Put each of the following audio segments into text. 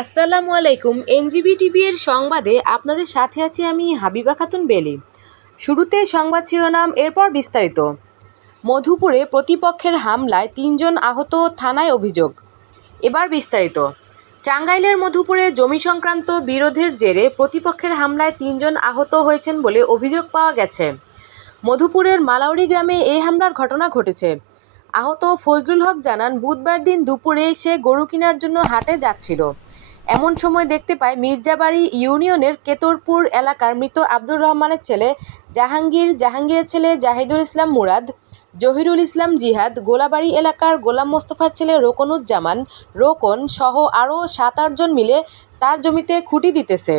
আসসালামু আলাইকুম। NGB TV এর সংবাদে আপনাদের সাথে আছি আমি হাবিবা খাতুন বেলি। শুরুতে সংবাদ শিরোনাম, এরপর বিস্তারিত। মধুপুরে প্রতিপক্ষের হামলায় ৩ জন আহত, থানায় অভিযোগ। এবার বিস্তারিত। টাঙ্গাইলের মধুপুরে জমি সংক্রান্ত বিরোধের জেরে প্রতিপক্ষের হামলায় ৩ জন আহত হয়েছেন বলে অভিযোগ পাওয়া গেছে। মধুপুরের মালাউড়ি গ্রামে এই হামলার ঘটনা ঘটেছে। আহত ফজলুল হক জানান, বুধবার দিন দুপুরে সে গরু কেনার জন্য হাটে যাচ্ছিল। এমন সময় দেখতে পায় মির্জাবাড়ি ইউনিয়নের কেতরপুর এলাকার মৃত আব্দুর রহমানের ছেলে জাহাঙ্গীর, জাহাঙ্গীরের ছেলে জাহিদুল ইসলাম মুরাদ, জহিরুল ইসলাম জিহাদ, গোলাবাড়ি এলাকার গোলাম মোস্তফার ছেলে রোকনুজ্জামান রোকন সহ আরও ৭-৮ জন মিলে তার জমিতে খুঁটি দিতেছে।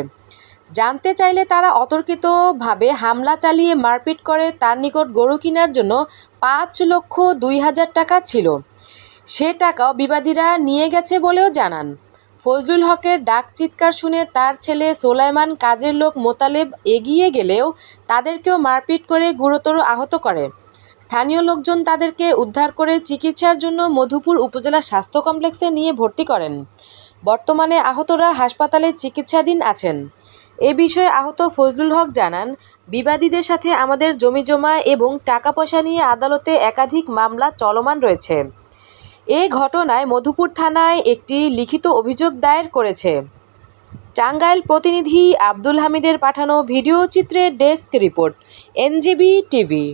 জানতে চাইলে তারা অতর্কিতভাবে হামলা চালিয়ে মারপিট করে। তার নিকট গরু কেনার জন্য ৫,২০,০০০ টাকা ছিল। সে টাকাও বিবাদীরা নিয়ে গেছে বলেও জানান। ফজলুল হকের ডাক চিৎকার শুনে তার ছেলে সোলাইমান, কাজের লোক মোতালেব এগিয়ে গেলেও তাদেরকেও মারপিট করে গুরুতর আহত করে। স্থানীয় লোকজন তাদেরকে উদ্ধার করে চিকিৎসার জন্য মধুপুর উপজেলা স্বাস্থ্য কমপ্লেক্সে নিয়ে ভর্তি করেন। বর্তমানে আহতরা হাসপাতালে চিকিৎসাধীন আছেন। এ বিষয়ে আহত ফজলুল হক জানান, বিবাদীদের সাথে আমাদের জমিজমা এবং টাকা পয়সা নিয়ে আদালতে একাধিক মামলা চলমান রয়েছে। এ ঘটনায় মধুপুর থানায় একটি লিখিত অভিযোগ দায়ের করেছে। টাঙ্গাইল প্রতিনিধি আব্দুল হামিদের পাঠানো ভিডিও চিত্রে ডেস্ক রিপোর্ট, এনজিবি টিভি।